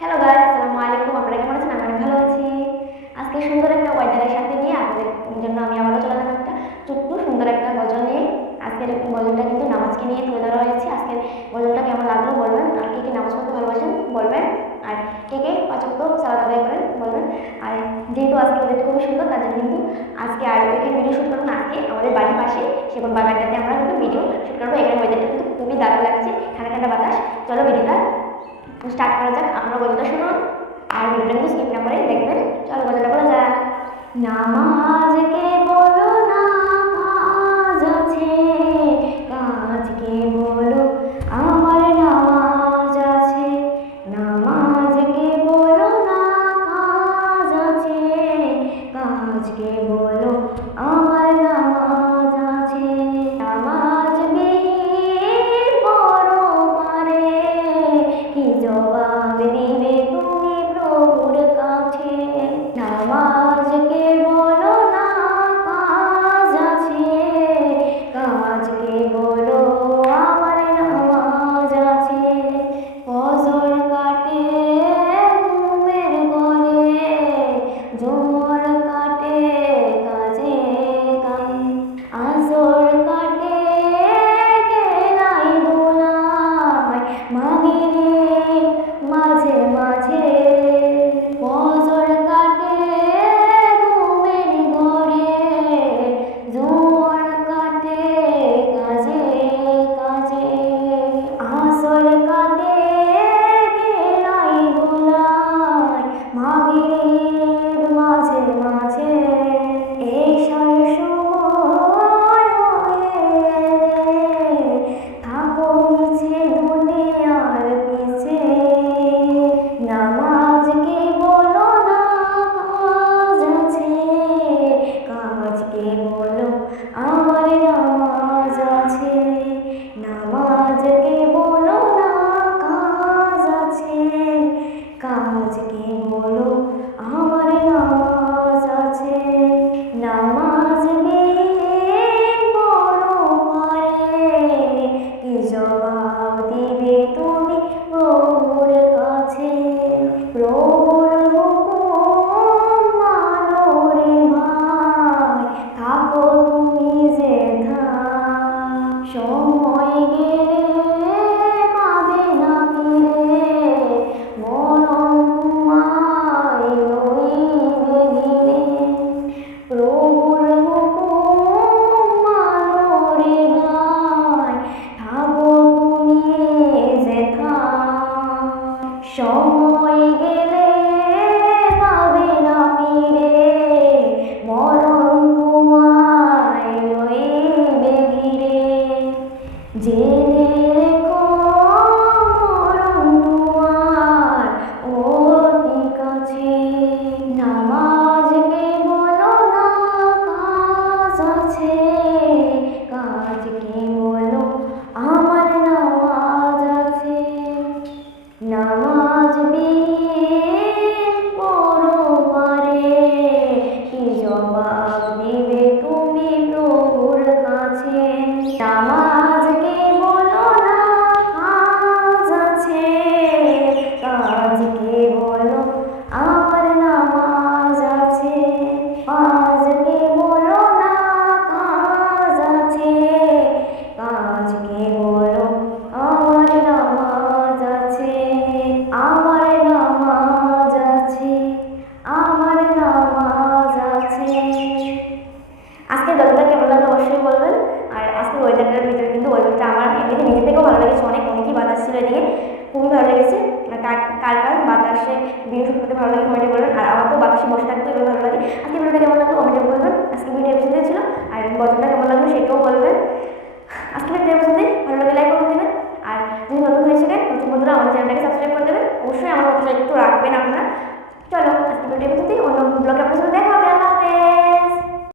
Hello guys, আসসালামু আলাইকুম। আপনারা কেমন আছেন? আমি অনেক ভালো আছি। আজকে সুন্দর একটা ওয়েদারের সাথে নিয়ে আপনাদের জন্য আমি আবারও চলে এলাম একটা ছোট্ট সুন্দর একটা গজল নিয়ে। আজকের গজলটা কিন্তু নামাজকে নিয়ে তুলে ধরা হয়েছে। আজকের গজলটা কেমন লাগলো বলবেন, আর কে কে নামাজ পড়তে ভালোবাসেন বলবেন, আর কে কে ৫ ওয়াক্ত সালাত আদায় করেন বলবেন। আর যেহেতু আজকে ওয়েদারটা খুবই সুন্দর, তার জন্য কিন্তু আজকে আর এখানে ভিডিও শ্যুট করবো না। আজকে আমাদের বাড়ির পাশে সেগুন বাগানটাতে আমরা কিন্তু ভিডিও শ্যুট করবো। এখানে ওয়েদারটা কিন্তু খুবই দারুণ লাগছে, ঠান্ডা ঠান্ডা বাতাস। চলো ভিডিওটা স্টার্ট করা যাক। আপনারা গজলটা শুনুন আর ভিডিওটা কিন্তু স্কিপ না করে দেখবেন। চলো গজলটা বলা যাক। নামাজকে বলো না কাজ আছে, কাজকে বলো আমার নামাজ আছে। নামাজকে বলো না কাজ আছে, কাজকে বলো আমার নামাজ আছে। নামাজ বিহীন পরপারে কি জবাব দিবে তুমি প্রভুর কাছে। নামাজকে বলো না কাজ আছে, কাজকে বলো আমার নামাজ আছে। ফজর কাটে ঘুমের ঘরে, জোহর কাটে কাজে কাজে, আসর কাটে গেলাই দোলায়, মাগরিব মাঝে মাঝে। ফজর কাটে ঘুমের ঘরে, জোহর কাটে কাজে কাজে, আসর কাটে গেলাই দোলায়, মাগরিব মাঝে মাঝে। এশার সময় হয়ে এলে থাকো পিছে দুনিয়ার পিছে। নামাজকে বলো না কাজ আছে, কাজকে বলো আমার নামাজ আছে। নামাজকে বলো না কাজ আছে, কাজকে বলো আমার নামাজ আছে। নামাজ বিহীন পরপারে কি জবাব দিবে তুমি প্রভুর কাছে। প্রভুর হুকুম মানো রে ভাই, থাকো তুমি যেথায়। সময় গেলে পাবে না ফিরে, মরণ তোমায় লইবে ঘিরে। প্রভুর হুকুম মানো রে ভাই, থাকো তুমি যেথায়। সময় গেলে পাবে না ফিরে, মরণ তোমায় লইবে ঘিরে। জেনে রেখো মরণ তোমার অতি কাছে। নামাজকে বলো না কাজ আছে, কাজকে বলো আমার নামাজ আছে। নামাজ বিহীন পরপারে কি জবাব দিবে তুমি প্রভুর কাছে। নামাজকে বলো না কাজ আছে, কাজকে বলো আমার নামাজ আছে। কাজকে বলো না কাজ আছে, কাজকে বলো আমার নামাজ আছে। আমার নামাজ আছে, আমার নামাজ আছে। আজকের গল্পটা কেমন লাগলো অবশ্যই বলবেন। আর আজকের ওয়েদারটার ভিতরে কিন্তু ওয়েদারটা আমার এমনিতে নিজে থেকেও ভালো লেগেছে। অনেকই বাতাস ছিল এদিকে, খুবই ভালো লেগেছে। কার কার বাতাসে ভিডিও শুট করতে ভালো লাগে কমেন্টে বলবেন। আর আমার তো বাতাসে বসে থাকতে এগুলো ভালো লাগে। আজকে ভিডিওটা কেমন লাগলো কমেন্টে বলবেন। আজকে ভিডিও এপিসোড ছিল, আর গল্পটা কেমন লাগলো সেটাও বলবেন। আজকে ভিডিও এপিসোডে ভালো লাগে লাইক করে দেবেন। আর যদি নতুন হয়েছে নতুন বন্ধুরা আমার চ্যানেলটাকে সাবস্ক্রাইব করে দেবেন। অবশ্যই আমার কথা একটু রাখবেন আপনারা। চলো আজকে ভিডিও এপিসোডে অন্য ব্লগে আপনার সাথে দেখা